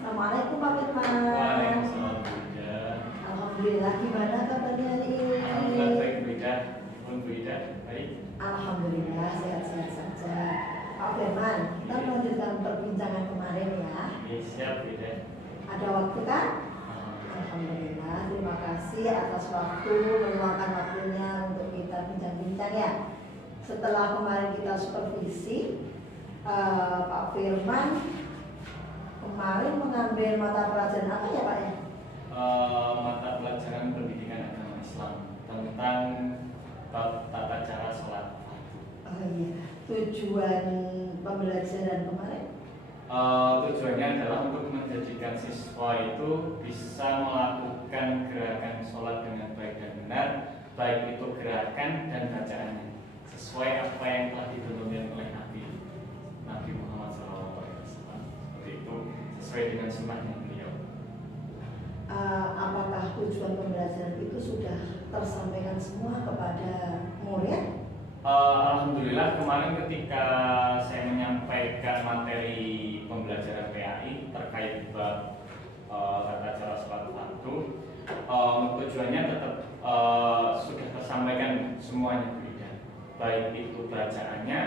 Assalamualaikum Pak Firman. Waalaikumsalam Bu Ida. Alhamdulillah, gimana kabarnya hari ini? Alhamdulillah baik Bu Ida. Bu Ida, baik. Alhamdulillah sehat-sehat saja. Pak Firman, kita melanjutkan perbincangan kemarin ya. Siap Bu Ida. Ada waktu kan? Alhamdulillah, terima kasih atas waktu, meluangkan waktunya untuk kita bincang-bincang ya. Setelah kemarin kita supervisi, Pak Firman kemarin mengambil mata pelajaran apa ya Pak ya? Mata pelajaran pendidikan agama Islam tentang tata cara sholat. Oh iya, tujuan pembelajaran kemarin? Tujuannya adalah untuk menjadikan siswa itu bisa melakukan gerakan sholat dengan baik dan benar, baik itu gerakan dan bacaannya sesuai apa yang telah dituntunkan oleh Nabi Muhammad SAW. Seperti itu, sesuai dengan sunnahnya beliau. Apakah tujuan pembelajaran itu sudah tersampaikan semua kepada murid? Alhamdulillah kemarin ketika saya menyampaikan materi pembelajaran PAI terkait bab tata cara sholat fardu, tujuannya tetap sudah tersampaikan semuanya Bu Ida, baik itu bacaannya,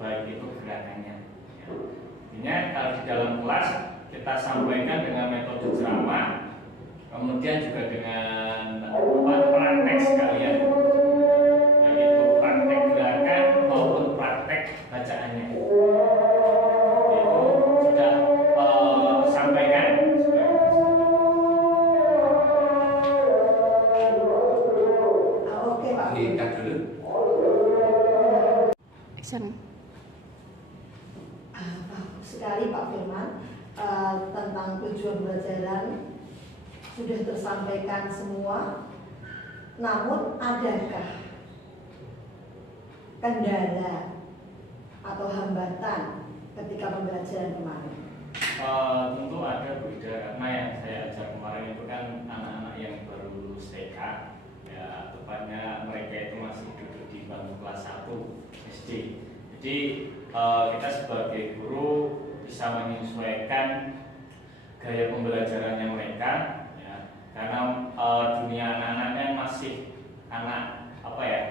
baik itu gerakannya. Intinya kalau di dalam kelas kita sampaikan dengan metode ceramah, kemudian juga dengan praktek sekalian. Bacaannya itu sudah sampaikan. Oke Pak. Kita dulu. Action. Bagus sekali Pak Firman. Tentang tujuan pembelajaran sudah tersampaikan semua. Namun adakah kendala atau hambatan ketika pembelajaran kemarin? Tentu ada Bu Ida, karena yang saya ajar kemarin itu kan anak-anak yang baru lulus TK, ya tepatnya mereka itu masih duduk di bangku kelas 1 SD. Jadi kita sebagai guru bisa menyesuaikan gaya pembelajarannya mereka, ya, karena dunia anak-anaknya masih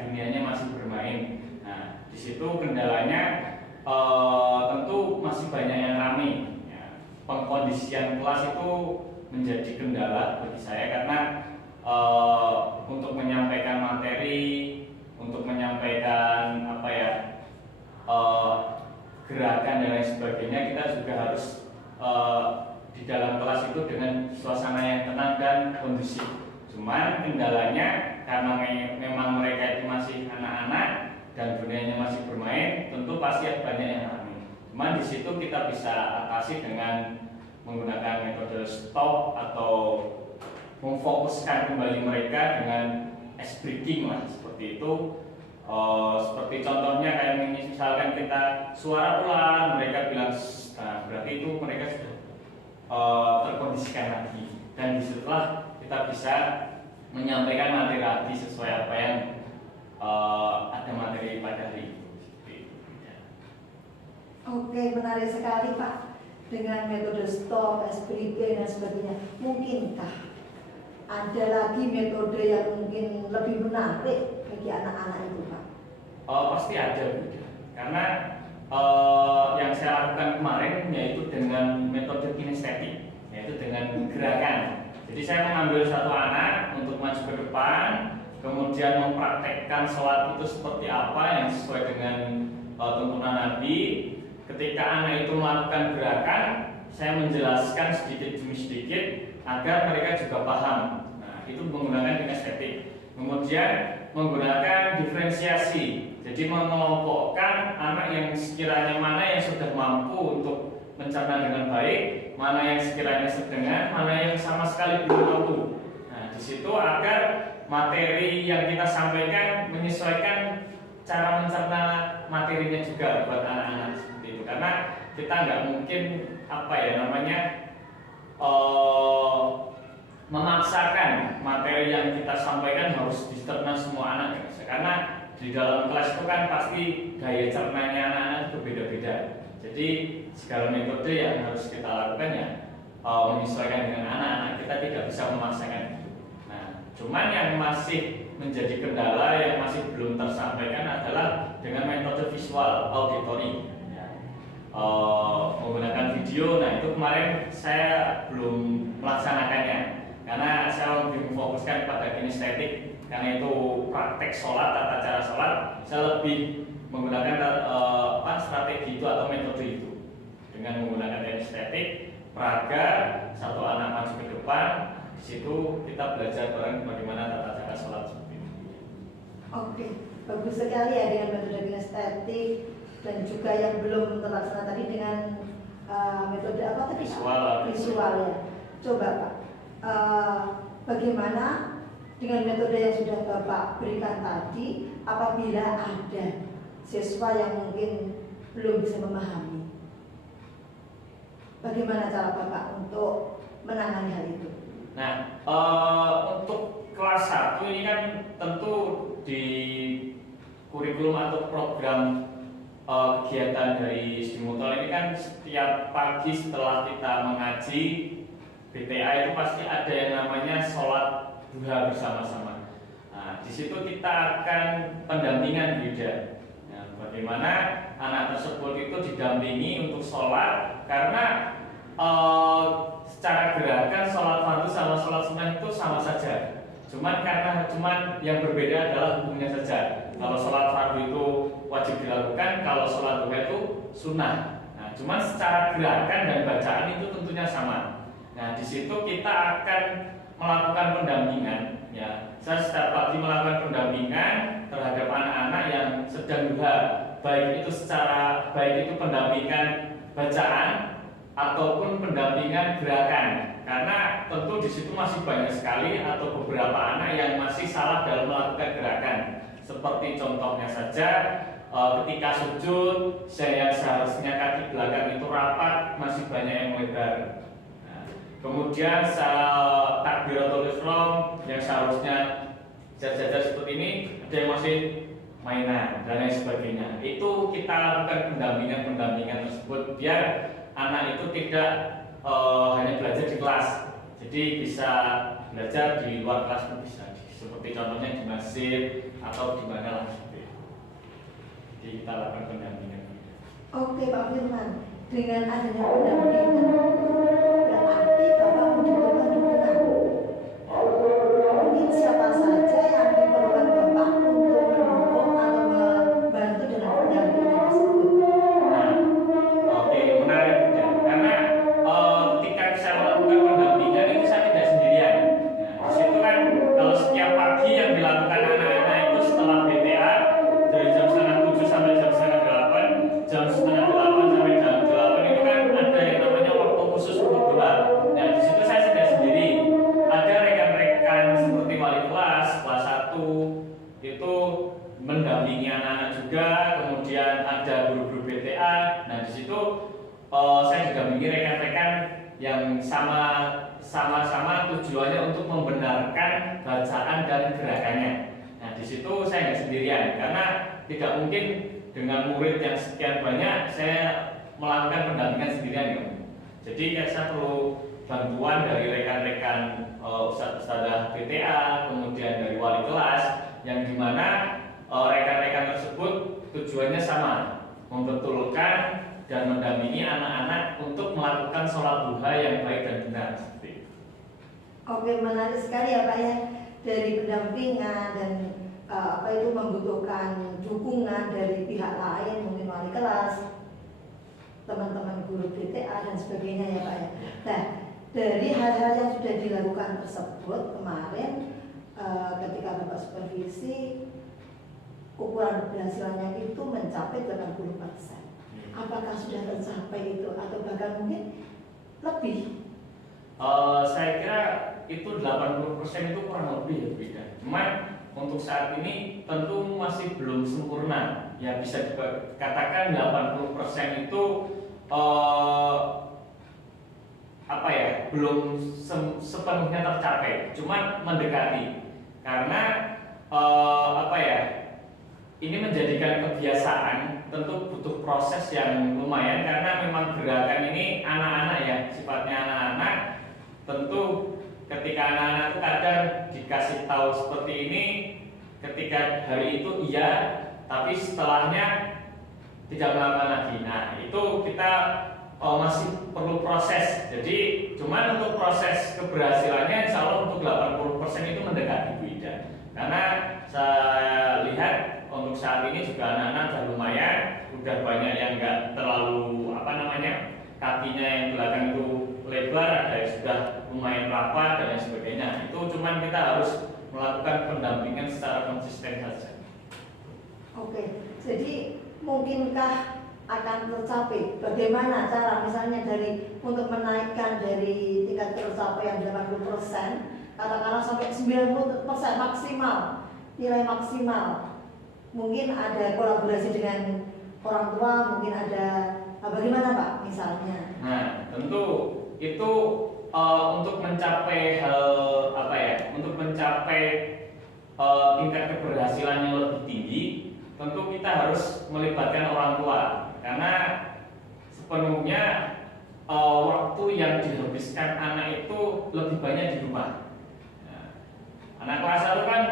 dunianya masih bermain. Nah, di situ kendalanya tentu masih banyak yang ramai. Ya. Pengkondisian kelas itu menjadi kendala bagi saya karena untuk menyampaikan materi, untuk menyampaikan gerakan dan lain sebagainya, kita juga harus di dalam kelas itu dengan suasana yang tenang dan kondusif. Cuman kendalanya karena memang mereka itu masih anak-anak dan dunianya masih bermain, tentu pasti banyak yang ramai. Cuman di situ kita bisa atasi dengan menggunakan metode stop atau memfokuskan kembali mereka dengan ice breaking lah, seperti itu. Seperti contohnya kayak misalkan kita suara pelan, mereka bilang nah, berarti itu mereka sudah terkondisikan lagi, dan disitulah kita bisa menyampaikan materi lagi sesuai apa yang ada materi pada hari itu. Oke, menarik sekali Pak. Dengan metode stop, SPG dan sebagainya, mungkinkah ada lagi metode yang mungkin lebih menarik bagi anak-anak itu Pak? Pasti ada Bu, karena yang saya lakukan kemarin yaitu dengan metode kinestetik, yaitu dengan gerakan. Jadi saya mengambil satu anak untuk maju ke depan, kemudian mempraktekkan sholat itu seperti apa yang sesuai dengan tuntunan Nabi. Ketika anak itu melakukan gerakan, saya menjelaskan sedikit demi sedikit agar mereka juga paham. Nah, itu menggunakan kinestetik. Kemudian menggunakan diferensiasi. Jadi mengelompokkan anak yang sekiranya mana yang sudah mampu untuk mencerna dengan baik, mana yang sekiranya sedang, mana yang sama sekali belum mampu. Nah, di situ agar materi yang kita sampaikan menyesuaikan cara mencerna materinya juga buat anak-anak seperti itu. Karena kita nggak mungkin memaksakan materi yang kita sampaikan harus dicerna semua anak, karena di dalam kelas itu kan pasti gaya cernanya anak-anak berbeda-beda. Jadi segala metode yang harus kita lakukan ya menyesuaikan dengan anak-anak, kita tidak bisa memaksakan. Nah, cuman yang masih menjadi kendala yang masih belum tersampaikan adalah dengan metode visual auditory, ya. Menggunakan video. Nah, itu kemarin saya belum melaksanakannya karena saya lebih memfokuskan pada kinestetik, karena itu praktek sholat, tata cara sholat. Saya lebih menggunakan strategi itu atau metode itu dengan menggunakan kinestetik, peraga, satu anak maju ke depan. Di situ kita belajar bareng bagaimana tata cara sholat seperti itu. Oke, bagus sekali ya dengan metode kinestetik, dan juga yang belum terlaksana tadi dengan metode apa tadi? Visual ya. Coba Pak, bagaimana dengan metode yang sudah Bapak berikan tadi apabila ada siswa yang mungkin belum bisa memahami? Bagaimana cara Bapak untuk menangani hal itu? Nah, untuk kelas 1 ini kan tentu di kurikulum atau program kegiatan dari Stimutor ini kan setiap pagi setelah kita mengaji BTA itu pasti ada yang namanya sholat duha bersama-sama. Nah, di situ kita akan pendampingan beda. Nah, bagaimana anak tersebut itu didampingi untuk sholat, karena secara gerakan sholat fardu sama sholat sunnah itu sama saja. Cuman yang berbeda adalah hukumnya saja. Kalau sholat fardu itu wajib dilakukan, kalau sholat duha itu sunnah. Nah, cuman secara gerakan dan bacaan itu tentunya sama. Nah, di situ kita akan melakukan pendampingan. Ya, saya setiap pagi melakukan pendampingan terhadap anak-anak yang sedang duha, baik itu pendampingan bacaan ataupun pendampingan gerakan, karena tentu di situ masih banyak sekali atau beberapa anak yang masih salah dalam melakukan gerakan. Seperti contohnya saja ketika sujud, seharusnya kaki belakang itu rapat, masih banyak yang melebar. Nah, kemudian takbiratul ihram yang seharusnya jajar seperti ini, ada yang masih mainan dan lain sebagainya. Itu kita lakukan pendampingan tersebut biar anak itu tidak hanya belajar di kelas, jadi bisa belajar di luar kelas pun bisa, seperti contohnya di masjid atau di mana lah. Jadi kita lakukan pendampingan. Oke Pak Firman, dengan adanya pendampingan berarti Bapak membutuhkan dukungan. Mungkin siapa saja yang diperlukan Bapak untuk mendukung atau membantu dalam pendampingan tersebut? Oke, menarik ya. Karena ketika saya melakukan pendampingan itu saya tidak sendirian. Nah, di situ kan kalau setiap pagi yang dilakukan anak-anak itu setelah BTA dari jam 7:30 sampai jam 7:30, jam 7:30 sampai jam 8 itu kan ada yang namanya waktu khusus untuk doa. Nah, di situ saya tidak sendiri. Ada rekan-rekan seperti wali kelas 1 itu mendampingi anak-anak juga, kemudian ada guru-guru BTA. Nah, di situ saya didampingi rekan-rekan yang sama-sama tujuannya untuk membenarkan bacaan dan gerakannya. Nah, di situ saya nggak sendirian, karena tidak mungkin dengan murid yang sekian banyak saya melakukan pendampingan sendirian ya. Jadi saya perlu bantuan dari rekan-rekan ustadzah BTA, kemudian dari wali kelas, yang dimana rekan-rekan tersebut tujuannya sama, membetulkan dan mendampingi anak-anak untuk melakukan sholat duha yang baik dan benar. Oke, menarik sekali ya Pak ya, dari pendampingan dan membutuhkan dukungan dari pihak lain, mungkin wali kelas, teman-teman guru BTA dan sebagainya ya Pak ya. Nah, dari hal-hal yang sudah dilakukan tersebut kemarin ketika Bapak supervisi, ukuran keberhasilannya itu mencapai 80%. Apakah sudah tercapai itu atau bahkan mungkin lebih? Saya kira itu 80% itu kurang lebih ya beda. Cuman untuk saat ini tentu masih belum sempurna. Ya bisa dikatakan 80% itu belum sepenuhnya tercapai. Cuman mendekati. Karena ini menjadikan kebiasaan, tentu butuh proses yang lumayan, karena memang gerakan ini anak-anak ya, sifatnya anak-anak. tentu ketika anak-anak itu kadang dikasih tahu seperti ini, ketika hari itu iya, tapi setelahnya tidak melakukan lagi. Nah, itu kita masih perlu proses. Jadi cuman untuk proses keberhasilannya insya Allah untuk 80% itu mendekati Bu Ida. Karena saya lihat untuk saat ini juga anak-anak sudah lumayan, udah banyak yang nggak terlalu kakinya yang belakang itu lebar, ada yang sudah lumayan rapat dan lain sebagainya. Itu cuman kita harus melakukan pendampingan secara konsisten saja. Oke, jadi mungkinkah akan tercapai? Bagaimana cara misalnya untuk menaikkan dari tingkat tercapai yang 80%, katakanlah sampai 90% maksimal, nilai maksimal. Mungkin ada kolaborasi dengan orang tua, mungkin ada bagaimana Pak misalnya? Nah, tentu itu untuk mencapai untuk mencapai tingkat keberhasilan yang lebih tinggi, tentu kita harus melibatkan orang tua karena sepenuhnya waktu yang dihabiskan anak itu lebih banyak di rumah. Nah, anak kelas 1 kan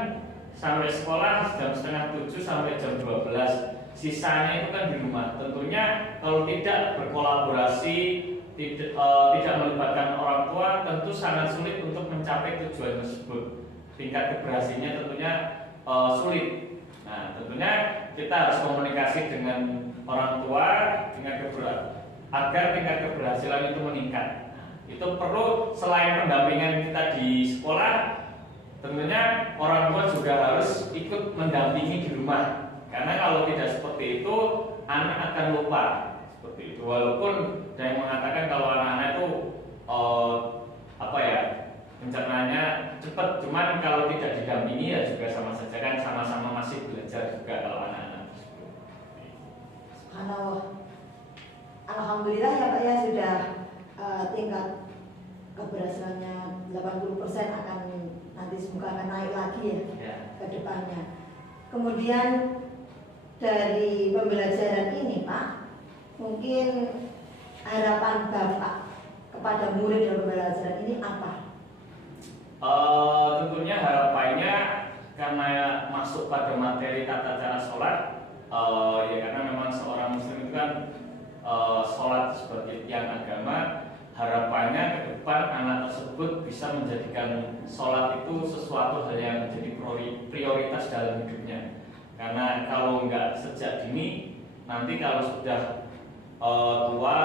sampai sekolah jam setengah 7 sampai jam 12, sisanya itu kan di rumah. Tentunya kalau tidak berkolaborasi, tidak melibatkan orang tua, tentu sangat sulit untuk mencapai tujuan tersebut. Tingkat keberhasilannya tentunya sulit. Nah, tentunya kita harus komunikasi dengan orang tua agar tingkat keberhasilan itu meningkat. Nah, itu perlu selain pendampingan kita di sekolah, tentunya orang tua juga harus ikut mendampingi di rumah. Karena kalau tidak seperti itu, anak akan lupa seperti itu. Walaupun ada yang mengatakan kalau anak-anak itu pencernaannya cepat, cuman kalau tidak didampingi ya juga sama saja kan sama-sama masih belajar juga kalau anak-anak. Subhanallah. Alhamdulillah ya Pak ya, sudah tingkat keberhasilannya 80% akan nanti semoga akan naik lagi ya ke depannya. Kemudian dari pembelajaran ini Pak, mungkin harapan Bapak kepada murid dalam pembelajaran ini apa? Tentunya harapannya karena masuk pada materi tata cara sholat, ya karena memang seorang muslim itu kan sholat sebagai tiang agama. Harapannya ke depan anak tersebut bisa menjadikan sholat itu sesuatu hal yang menjadi prioritas dalam hidupnya. Karena kalau nggak sejak dini, nanti kalau sudah tua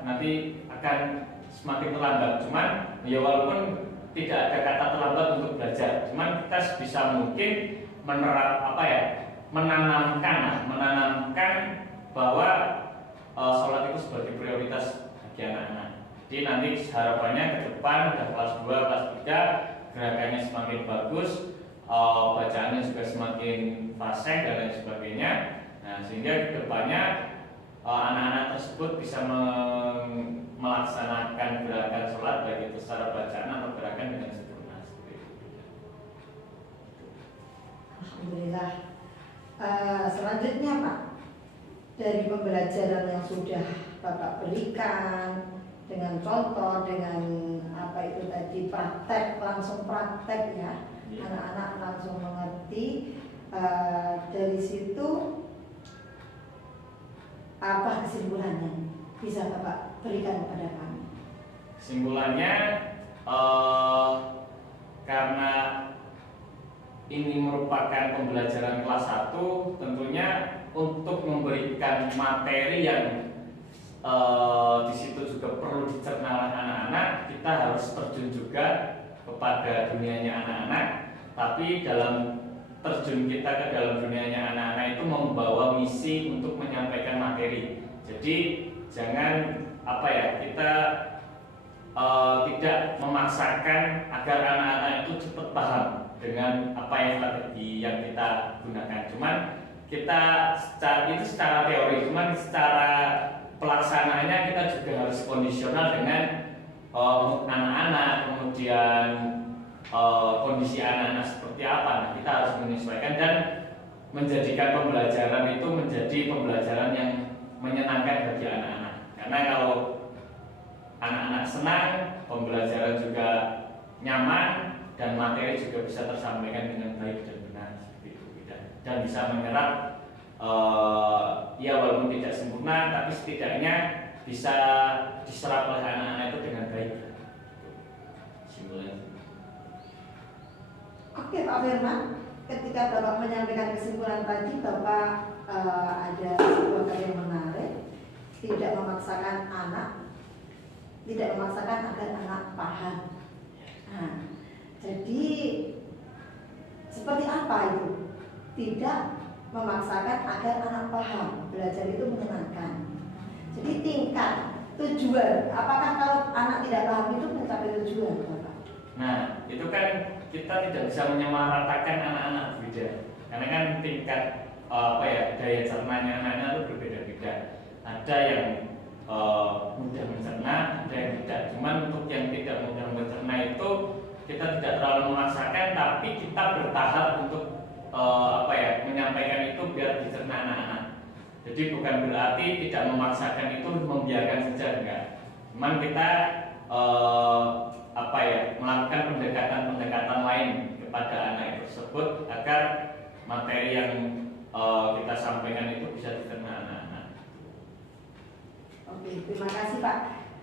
nanti akan semakin terlambat. Cuman ya walaupun tidak ada kata terlambat untuk belajar, cuman kita bisa mungkin menanamkan bahwa sholat itu sebagai prioritas bagi anak-anak. Jadi nanti harapannya ke depan udah kelas 2, kelas 3 gerakannya semakin bagus, bacaannya juga semakin fasih dan lain sebagainya. Nah, sehingga ke depannya anak-anak tersebut bisa melaksanakan gerakan sholat baik itu secara bacaan atau gerakan dengan sempurna. Alhamdulillah. Selanjutnya Pak, dari pembelajaran yang sudah Bapak berikan dengan contoh, dengan langsung praktek ya, anak-anak langsung mengerti. Dari situ apa kesimpulannya bisa Bapak berikan kepada kami? Kesimpulannya karena ini merupakan pembelajaran kelas 1, tentunya untuk memberikan materi yang di situ juga perlu dicerna oleh anak-anak, kita harus terjun juga kepada dunianya anak-anak. Tapi dalam terjun kita ke dalam dunianya anak-anak itu membawa misi untuk menyampaikan materi. Jadi jangan kita tidak memaksakan agar anak-anak itu cepat paham dengan apa yang strategi yang kita gunakan. Cuman kita secara teori, cuman secara pelaksanaannya kita juga harus kondisional dengan anak-anak, kemudian kondisi anak-anak seperti apa. Nah, kita harus menyesuaikan dan menjadikan pembelajaran itu menjadi pembelajaran yang menyenangkan bagi anak-anak. Karena kalau anak-anak senang, pembelajaran juga nyaman, dan materi juga bisa tersampaikan dengan baik dan benar seperti itu, dan bisa menyerap ya walaupun tidak sempurna tapi setidaknya bisa diserap oleh anak-anak itu dengan baik. Simpulan. Oke Pak Firman, ketika Bapak menyampaikan kesimpulan tadi, Bapak ada sebuah hal yang menarik, tidak memaksakan anak, tidak memaksakan agar anak paham. Nah, jadi seperti apa itu? Tidak memaksakan agar anak paham, belajar itu menyenangkan. Jadi tingkat tujuan, apakah kalau anak tidak paham itu mencapai tujuan, Bapak? Nah, itu kan kita tidak bisa menyamaratakan anak-anak berbeda, karena kan tingkat daya cernanya anak-anak itu berbeda-beda. Ada yang mudah mencerna, ada yang tidak. Cuman untuk yang tidak mudah mencerna itu kita tidak terlalu memaksakan, tapi kita bertahap untuk menyampaikan itu biar dicerna anak-anak. Jadi bukan berarti tidak memaksakan itu membiarkan saja, enggak. Cuman kita melakukan pendekatan-pendekatan lain kepada anak tersebut agar materi yang kita sampaikan itu bisa dicerna anak-anak. Oke, terima kasih Pak.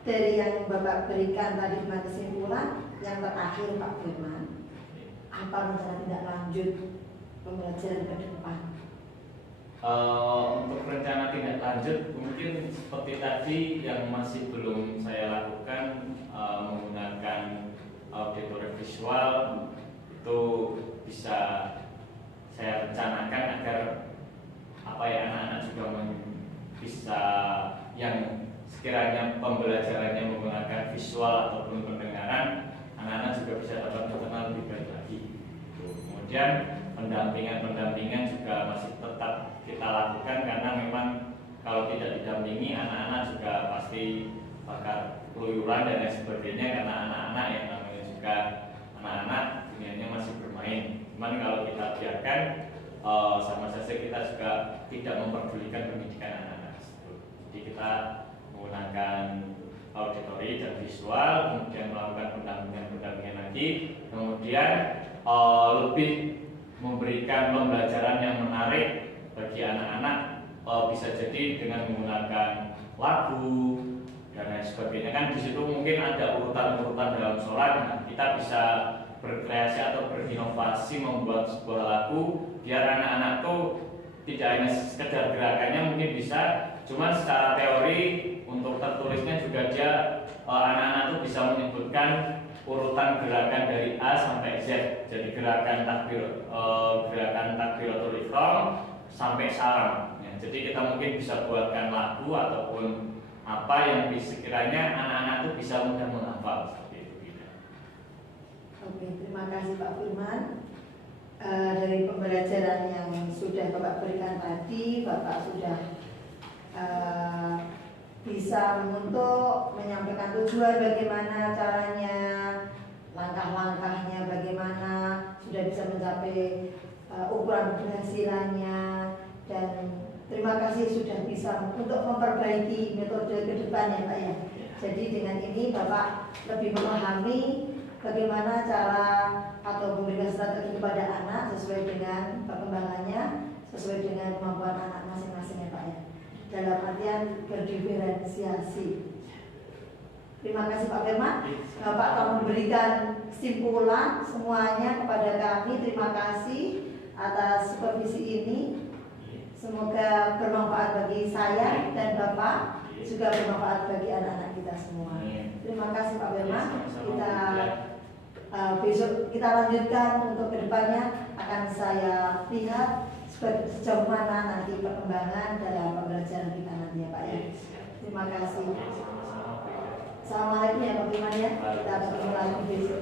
Dari yang Bapak berikan tadi dengan kesimpulan, yang terakhir Pak Firman, apa rencana tindak lanjut pembelajaran ke depan? Untuk rencana tindak lanjut mungkin seperti tadi yang masih belum saya lakukan, menggunakan auditori visual itu bisa saya rencanakan agar anak-anak juga bisa yang sekiranya pembelajarannya menggunakan visual ataupun pendengaran, anak-anak juga bisa dapat mengenal lebih baik lagi. Kemudian pendampingan juga masih tetap kita lakukan, karena memang kalau tidak didampingi anak-anak juga pasti bakal keluyuran dan lain sebagainya, karena anak-anak yang namanya juga anak-anak dunianya masih bermain. Cuman kalau kita biarkan, sama saja kita juga tidak memperdulikan pendidikan anak-anak tersebut. Jadi kita menggunakan auditori dan visual, kemudian melakukan pendampingan lagi, kemudian lebih memberikan pembelajaran yang menarik bagi anak-anak, bisa jadi dengan menggunakan lagu dan lain sebagainya. Kan di situ mungkin ada urutan-urutan dalam sholat. Nah, kita bisa berkreasi atau berinovasi membuat sebuah lagu biar anak-anak tuh tidak hanya sekedar gerakannya mungkin bisa, cuman secara teori untuk tertulisnya juga dia anak-anak tuh bisa menyebutkan urutan gerakan dari A sampai Z. Jadi gerakan takbiratul ihram sampai salam. Ya, jadi kita mungkin bisa buatkan lagu ataupun apa yang sekiranya anak-anak itu bisa mudah menghafal seperti itu. Oke, terima kasih Pak Firman. Dari pembelajaran yang sudah Bapak berikan tadi, Bapak sudah bisa untuk menyampaikan tujuan bagaimana caranya, langkah-langkahnya bagaimana, sudah bisa mencapai ukuran keberhasilannya, dan terima kasih sudah bisa untuk memperbaiki metode ke depannya Pak ya. Jadi dengan ini Bapak lebih memahami bagaimana cara atau memberikan strategi kepada anak sesuai dengan perkembangannya, sesuai dengan kemampuan anak masing-masing ya Pak ya. Dalam artian berdiferensiasi. Terima kasih Pak Firman. Bapak telah memberikan kesimpulan semuanya kepada kami. Terima kasih atas supervisi ini. Semoga bermanfaat bagi saya dan Bapak, juga bermanfaat bagi anak-anak kita semua. Terima kasih Pak Firman. Kita besok kita lanjutkan untuk kedepannya, akan saya lihat sejauh mana nanti perkembangan dalam pembelajaran kita nanti ya Pak ya. Terima kasih. Assalamualaikum ya Pak Firman ya. Kita bertemu lagi besok.